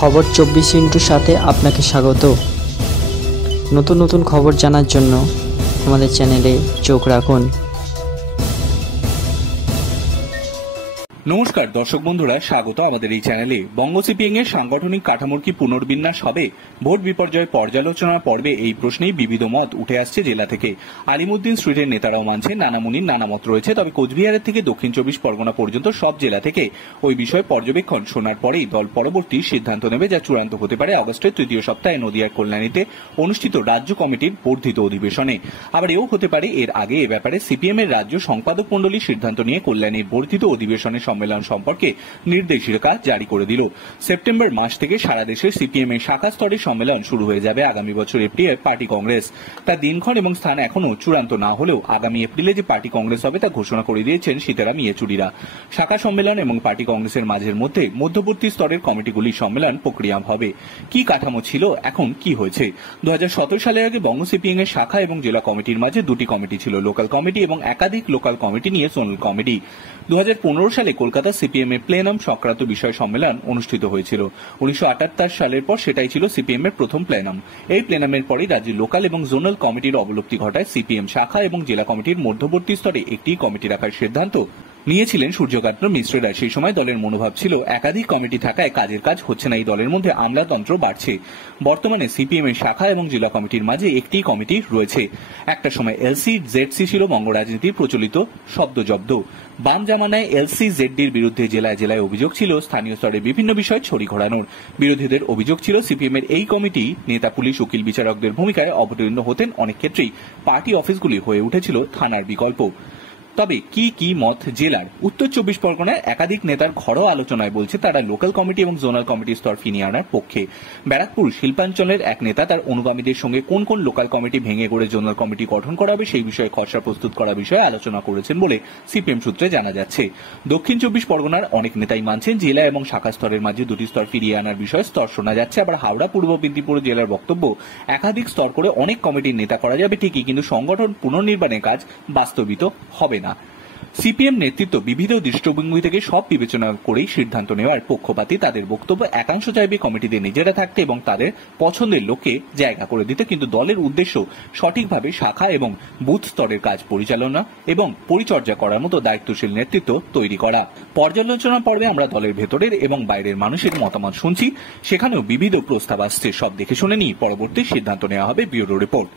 খবর 24 সাথে আপনাকে স্বাগত। নতুন নতুন খবর জানার জন্য আমাদের চ্যানেলে চোখ রাখুন। নমস্কার দর্শক বন্ধুরা, স্বাগত আমাদের এই চ্যানেলে। বঙ্গ সিপিএম এর সাংগঠনিক কাঠামোর কি পুনর্বিন্যাস হবে? ভোট বিপর্যয় পর্যালোচনা পর্বে এই প্রশ্নেই বিবিধ মত উঠে আসছে জেলা থেকে। আলিমুদ্দিন স্ট্রিটের নেতারাও মানছেন নানামুনির নানা মত রয়েছে, তবে কোচবিহারের থেকে দক্ষিণ 24 পরগনা পর্যন্ত সব জেলা থেকে ওই বিষয়ে পর্যবেক্ষণ শোনার পরেই দল পরবর্তী সিদ্ধান্ত নেবে, যা চূড়ান্ত হতে পারে আগস্টের তৃতীয় সপ্তাহে নদিয়ার কল্যাণীতে অনুষ্ঠিত রাজ্য কমিটির বর্ধিত অধিবেশনে। আবার এও হতে পারে এর আগে এ ব্যাপারে সিপিএম এর রাজ্য সম্পাদক মণ্ডলী সিদ্ধান্ত নিয়ে কল্যাণীর বর্ধিত অধিবেশনের সম্মেলন সম্পর্কে নির্দেশিকা জারি করে দিল। সেপ্টেম্বর মাস থেকে সারা দেশে সিপিএম এর শাখা স্তরের সম্মেলন শুরু হয়ে যাবে আগামী বছর এপ্রিলে পার্টি কংগ্রেস। তার দিনক্ষণ এবং স্থান এখনো চূড়ান্ত না হলেও আগামী এপ্রিলে যে পার্টি কংগ্রেস হবে তা ঘোষণা করে দিয়েছেন সীতারাম ইয়েচুরিরা। শাখা সম্মেলন এবং পার্টি কংগ্রেসের মাঝের মধ্যে মধ্যবর্তী স্তরের কমিটিগুলির সম্মেলন প্রক্রিয়া হবে। কি কাঠামো ছিল, এখন কি হয়েছে? 2017 সালের আগে বঙ্গ সিপিএম এর শাখা এবং জেলা কমিটির মাঝে দুটি কমিটি ছিল, লোকাল কমিটি এবং একাধিক লোকাল কমিটি নিয়ে জোনাল কমিটি। 2015 সালে কলকাতা সিপিএম এর প্লেনাম সংক্রান্ত বিষয় সম্মেলন অনুষ্ঠিত হয়েছিল। 1978 সালের পর সেটাই ছিল সিপিএম এর প্রথম প্লেনাম। এই প্লেনামের পরই রাজ্যের লোকাল এবং জোনাল কমিটির অবলুপ্তি ঘটায় সিপিএম শাখা এবং জেলা কমিটির মধ্যবর্তী স্তরে একটি কমিটি রাখার সিদ্ধান্ত নিয়েছিলেন সূর্যকান্ত মিশ্ররা। সেই সময় দলের মনোভাব ছিল একাধিক কমিটি থাকায় কাজের কাজ হচ্ছে না, এই দলের মধ্যে আমলাতন্ত্র বাড়ছে। বর্তমানে সিপিএম এর শাখা এবং জেলা কমিটির মাঝে একটি কমিটি রয়েছে। একটা সময় এলসি জেডসি ছিল বঙ্গ রাজনীতির প্রচলিত শব্দজব্দ। বাম জামানায় এলসি জেডডির বিরুদ্ধে জেলায় জেলায় অভিযোগ ছিল স্থানীয় স্তরে বিভিন্ন বিষয় ছড়ি ঘোরানোর। বিরোধীদের অভিযোগ ছিল সিপিএম এর এই কমিটি নেতা, পুলিশ, উকিল, বিচারকদের ভূমিকায় অবতীর্ণ হতেন। অনেক ক্ষেত্রেই পার্টি অফিসগুলি হয়ে উঠেছিল থানার বিকল্প। তবে কি মত জেলার? উত্তর 24 পরগনায় একাধিক নেতার ঘরোয়া আলোচনায় বলছে তারা লোকাল কমিটি এবং জোনাল কমিটির স্তর ফিরিয়ে আনার পক্ষে। ব্যারাকপুর শিল্পাঞ্চলের এক নেতা তার অনুগামীদের সঙ্গে কোন কোন লোকাল কমিটি ভেঙে গড়ে জোনাল কমিটি গঠন করা হবে সেই বিষয়ে খসড়া প্রস্তুত করা বিষয়ে আলোচনা করেছেন বলে সিপিএম সূত্রে জানা যাচ্ছে। দক্ষিণ 24 পরগনার অনেক নেতাই মানছেন জেলা এবং শাখা স্তরের মাঝে দুটি স্তর ফিরিয়ে আনার বিষয়ে স্তর শোনা যাচ্ছে। আবার হাওড়া, পূর্ব মেদিনীপুর জেলার বক্তব্য, একাধিক স্তর করে অনেক কমিটির নেতা করা যাবে ঠিকই, কিন্তু সংগঠন পুনর্নির্মাণের কাজ বাস্তবিত হবে না। সিপিএম নেতৃত্ব বিবিধ দৃষ্টিভঙ্গি থেকে সব বিবেচনা করেই সিদ্ধান্ত নেওয়ার পক্ষপাতী। তাদের বক্তব্য, একাংশ চাইবে কমিটিতে নিজেরা থাকতে এবং তাদের পছন্দের লোককে জায়গা করে দিতে, কিন্তু দলের উদ্দেশ্য সঠিকভাবে শাখা এবং বুথ স্তরের কাজ পরিচালনা এবং পরিচর্যা করার মতো দায়িত্বশীল নেতৃত্ব তৈরি করা। পর্যালোচনা পর্বে আমরা দলের ভেতরের এবং বাইরের মানুষের মতামত শুনছি, সেখানেও বিবিধ প্রস্তাব আসছে। সব দেখে শুনে নিয়ে পরবর্তী সিদ্ধান্ত নেওয়া হবে। Bureau report.